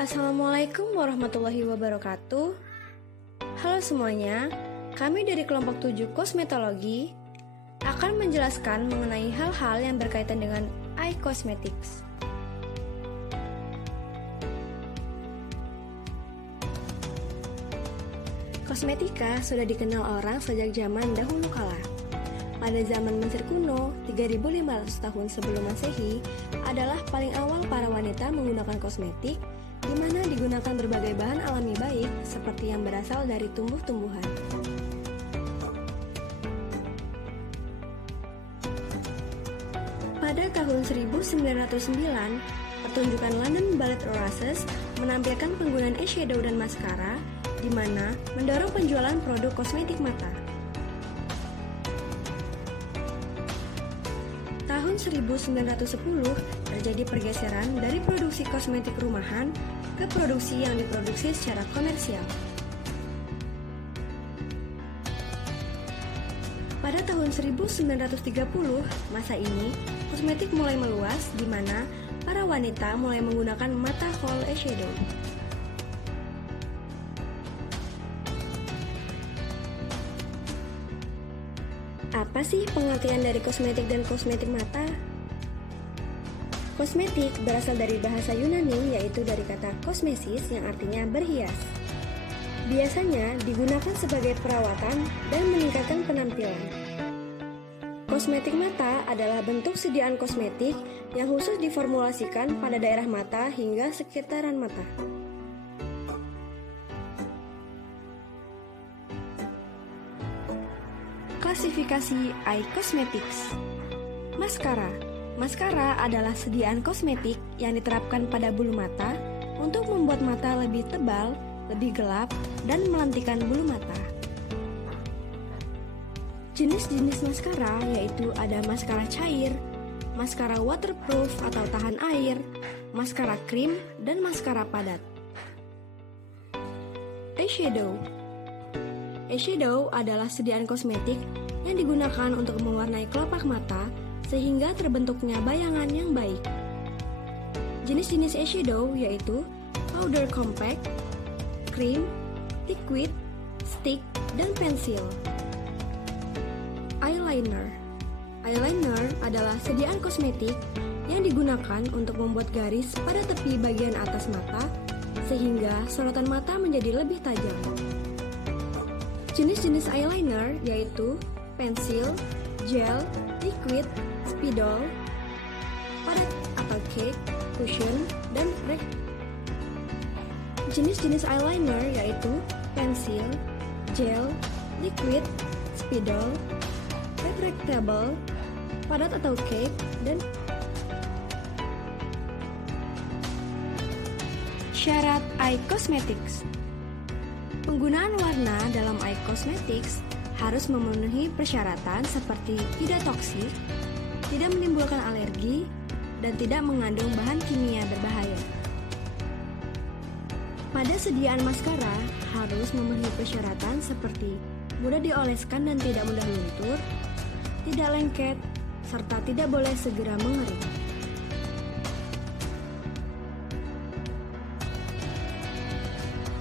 Assalamualaikum warahmatullahi wabarakatuh. Halo semuanya, kami dari kelompok 7 kosmetologi akan menjelaskan mengenai hal-hal yang berkaitan dengan eye cosmetics. Kosmetika sudah dikenal orang sejak zaman dahulu kala. Pada zaman Mesir kuno, 3500 tahun sebelum Masehi, adalah paling awal para wanita menggunakan kosmetik, di mana digunakan berbagai bahan alami baik seperti yang berasal dari tumbuh-tumbuhan. Pada tahun 1909, pertunjukan London Ballet Roses menampilkan penggunaan eyeshadow dan maskara, di mana mendorong penjualan produk kosmetik mata. Tahun 1910 terjadi pergeseran dari produksi kosmetik rumahan ke produksi yang diproduksi secara komersial. Pada tahun 1930, masa ini kosmetik mulai meluas di mana para wanita mulai menggunakan mata kohl eyeshadow. Apa sih pengertian dari kosmetik dan kosmetik mata? Kosmetik berasal dari bahasa Yunani, yaitu dari kata kosmesis yang artinya berhias. Biasanya digunakan sebagai perawatan dan meningkatkan penampilan. Kosmetik mata adalah bentuk sediaan kosmetik yang khusus diformulasikan pada daerah mata hingga sekitaran mata. Klasifikasi eye cosmetics. Maskara. Maskara adalah sediaan kosmetik yang diterapkan pada bulu mata untuk membuat mata lebih tebal, lebih gelap, dan melantikan bulu mata. Jenis-jenis maskara yaitu ada maskara cair, maskara waterproof atau tahan air, maskara krim, dan maskara padat. Eyeshadow. Eyeshadow adalah sediaan kosmetik yang digunakan untuk mewarnai kelopak mata sehingga terbentuknya bayangan yang baik. Jenis-jenis eyeshadow yaitu powder compact, cream, liquid, stick, dan pensil. Eyeliner. Eyeliner adalah sediaan kosmetik yang digunakan untuk membuat garis pada tepi bagian atas mata sehingga sorotan mata menjadi lebih tajam. Jenis-jenis eyeliner yaitu pensil, gel, liquid, spidol, padat atau cake, cushion, dan Jenis-jenis eyeliner yaitu pensil, gel, liquid, spidol, retractable, padat atau cake, dan syarat eye cosmetics. Penggunaan warna dalam eye cosmetics harus memenuhi persyaratan seperti tidak toksik, tidak menimbulkan alergi, dan tidak mengandung bahan kimia berbahaya. Pada sediaan maskara harus memenuhi persyaratan seperti mudah dioleskan dan tidak mudah luntur, tidak lengket, serta tidak boleh segera mengering.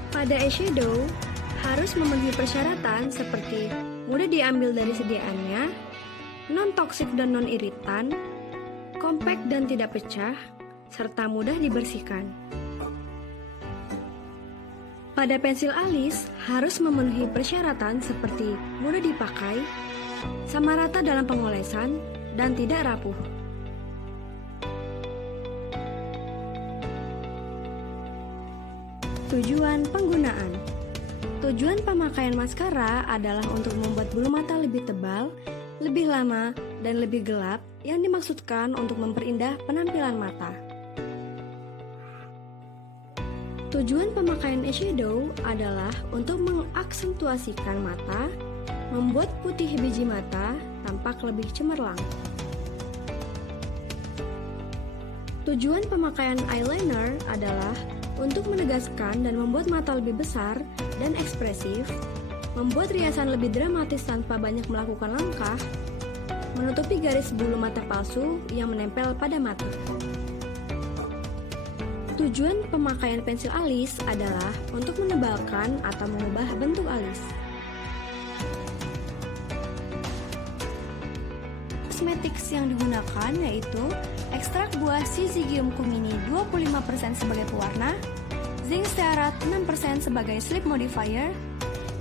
Pada eyeshadow harus memenuhi persyaratan seperti mudah diambil dari sediaannya, non-toksik dan non-iritan, compact dan tidak pecah, serta mudah dibersihkan. Pada pensil alis harus memenuhi persyaratan seperti mudah dipakai, sama rata dalam pengolesan, dan tidak rapuh. Tujuan penggunaan. Tujuan pemakaian maskara adalah untuk membuat bulu mata lebih tebal, lebih lama, dan lebih gelap yang dimaksudkan untuk memperindah penampilan mata. Tujuan pemakaian eyeshadow adalah untuk mengaksentuasikan mata, membuat putih biji mata tampak lebih cemerlang. Tujuan pemakaian eyeliner adalah untuk menegaskan dan membuat mata lebih besar dan ekspresif, membuat riasan lebih dramatis tanpa banyak melakukan langkah, menutupi garis bulu mata palsu yang menempel pada mata. Tujuan pemakaian pensil alis adalah untuk menebalkan atau mengubah bentuk alis. Kosmetik yang digunakan yaitu ekstrak buah Syzygium cumini 25% sebagai pewarna, zinc stearat 6% sebagai sleep modifier,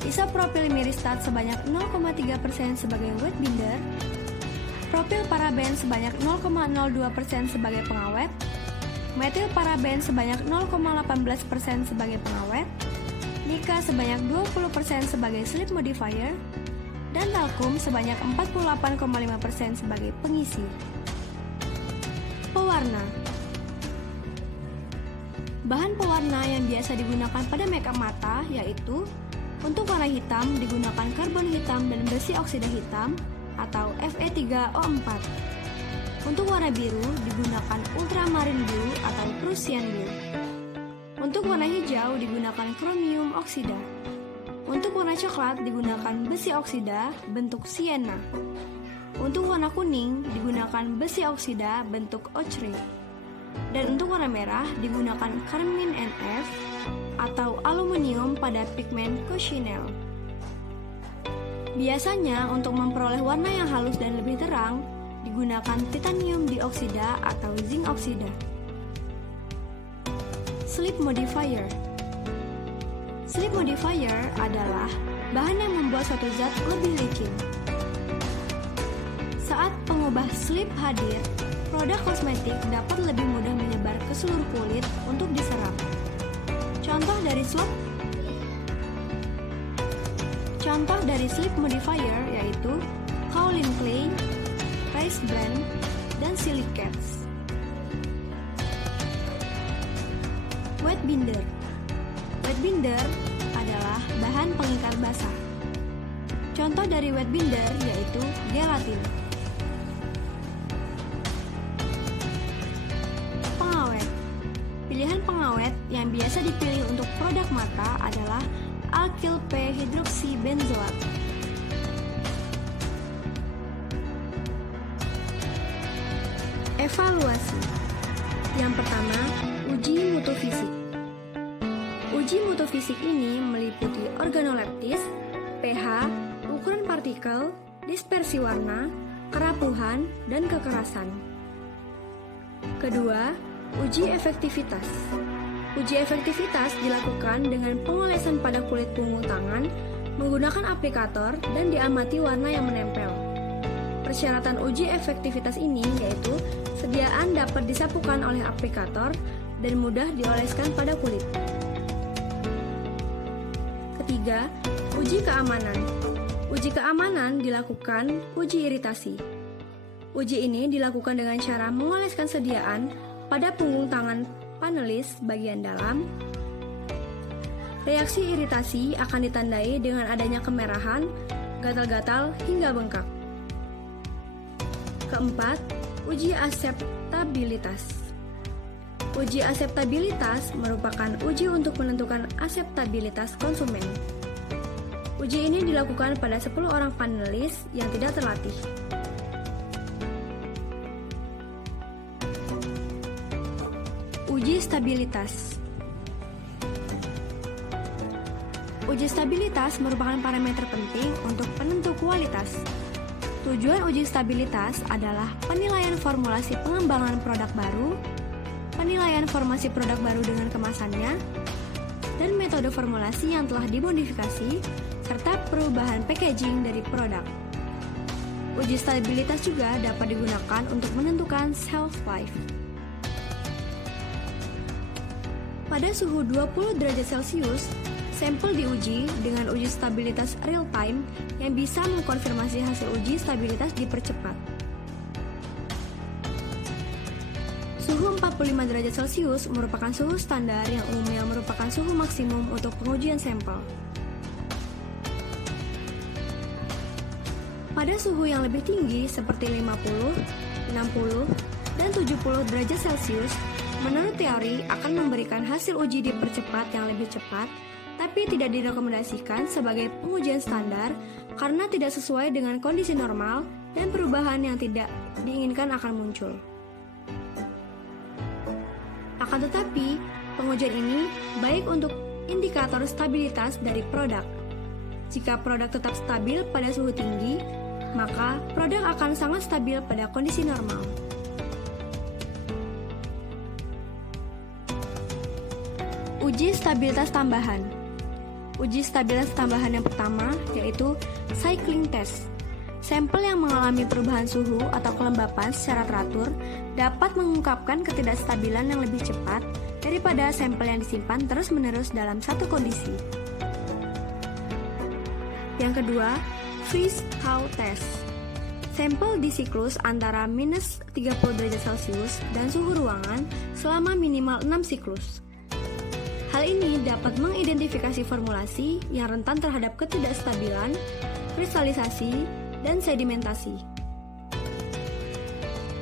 isopropyl myristat sebanyak 0,3% sebagai wet binder, propyl paraben sebanyak 0,02% sebagai pengawet, metil paraben sebanyak 0,18% sebagai pengawet, mica sebanyak 20% sebagai sleep modifier, dan talkum sebanyak 48,5% sebagai pengisi. Pewarna. Bahan pewarna yang biasa digunakan pada makeup mata yaitu untuk warna hitam digunakan karbon hitam dan besi oksida hitam atau Fe3O4. Untuk warna biru digunakan ultramarine blue atau Prussian blue. Untuk warna hijau digunakan chromium oksida. Untuk warna coklat digunakan besi oksida bentuk sienna. Untuk warna kuning digunakan besi oksida bentuk ochre. Dan untuk warna merah digunakan carmine NF atau aluminium pada pigmen cochineal. Biasanya untuk memperoleh warna yang halus dan lebih terang digunakan titanium dioksida atau zinc oksida. Sleep modifier. Sleep modifier adalah bahan yang membuat suatu zat lebih licin. Saat pengubah sleep hadir, produk kosmetik dapat lebih mudah menyebar ke seluruh kulit untuk diserap. Contoh dari sleep modifier yaitu kaolin clay, rice bran, dan silicates. Wet binder. Wet binder adalah bahan pengikat basah. Contoh dari wet binder yaitu gelatin. Pengawet. Pilihan pengawet yang biasa dipilih untuk produk mata adalah alkyl P-hydroxybenzoat. Evaluasi. Yang pertama, uji mutu fisik. Uji mutu fisik ini meliputi organoleptis, pH, ukuran partikel, dispersi warna, kerapuhan, dan kekerasan. Kedua, uji efektivitas. Uji efektivitas dilakukan dengan pengolesan pada kulit punggung tangan menggunakan aplikator dan diamati warna yang menempel. Persyaratan uji efektivitas ini yaitu sediaan dapat disapukan oleh aplikator dan mudah dioleskan pada kulit. Ketiga, uji keamanan. Uji keamanan dilakukan uji iritasi. Uji ini dilakukan dengan cara mengoleskan sediaan pada punggung tangan panelis bagian dalam. Reaksi iritasi akan ditandai dengan adanya kemerahan, gatal-gatal, hingga bengkak. Keempat, uji aseptabilitas. Uji aseptabilitas merupakan uji untuk menentukan aseptabilitas konsumen. Uji ini dilakukan pada 10 orang panelis yang tidak terlatih. Uji stabilitas. Uji stabilitas merupakan parameter penting untuk penentu kualitas. Tujuan uji stabilitas adalah penilaian formulasi pengembangan produk baru, penilaian formasi produk baru dengan kemasannya, dan metode formulasi yang telah dimodifikasi, serta perubahan packaging dari produk. Uji stabilitas juga dapat digunakan untuk menentukan shelf life. Pada suhu 20 derajat Celcius, sampel diuji dengan uji stabilitas real time yang bisa mengkonfirmasi hasil uji stabilitas dipercepat. Suhu 45 derajat Celcius merupakan suhu standar yang umumnya merupakan suhu maksimum untuk pengujian sampel. Pada suhu yang lebih tinggi seperti 50, 60, dan 70 derajat Celcius, menurut teori akan memberikan hasil uji dipercepat yang lebih cepat, tapi tidak direkomendasikan sebagai pengujian standar karena tidak sesuai dengan kondisi normal dan perubahan yang tidak diinginkan akan muncul. Akan tetapi, pengujian ini baik untuk indikator stabilitas dari produk. Jika produk tetap stabil pada suhu tinggi, maka produk akan sangat stabil pada kondisi normal. Uji stabilitas tambahan. Uji stabilitas tambahan yang pertama yaitu cycling test. Sampel yang mengalami perubahan suhu atau kelembapan secara teratur dapat mengungkapkan ketidakstabilan yang lebih cepat daripada sampel yang disimpan terus-menerus dalam satu kondisi. Yang kedua, freeze-thaw test. Sampel di siklus antara minus 30 derajat Celcius dan suhu ruangan selama minimal 6 siklus. Hal ini dapat mengidentifikasi formulasi yang rentan terhadap ketidakstabilan, kristalisasi, dan sedimentasi.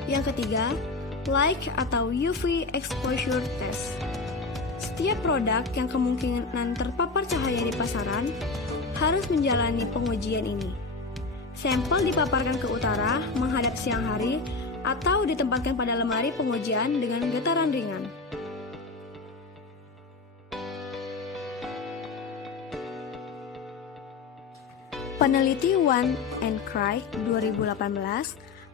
Yang ketiga, light atau UV exposure test. Setiap produk yang kemungkinan terpapar cahaya di pasaran harus menjalani pengujian ini. Sampel dipaparkan ke utara menghadap siang hari atau ditempatkan pada lemari pengujian dengan getaran ringan. Peneliti Wan and Craig 2018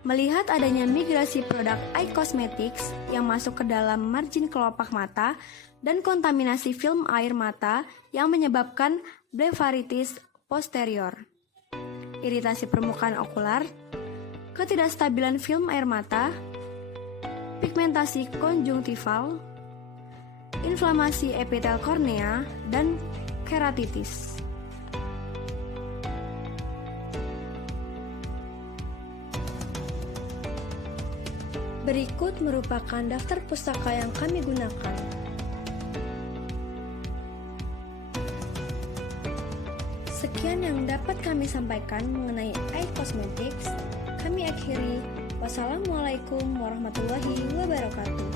melihat adanya migrasi produk eye cosmetics yang masuk ke dalam margin kelopak mata dan kontaminasi film air mata yang menyebabkan blefaritis posterior, iritasi permukaan okular, ketidakstabilan film air mata, pigmentasi konjungtival, inflamasi epitel kornea, dan keratitis. Berikut merupakan daftar pustaka yang kami gunakan. Sekian yang dapat kami sampaikan mengenai eye cosmetics. Kami akhiri. Wassalamualaikum warahmatullahi wabarakatuh.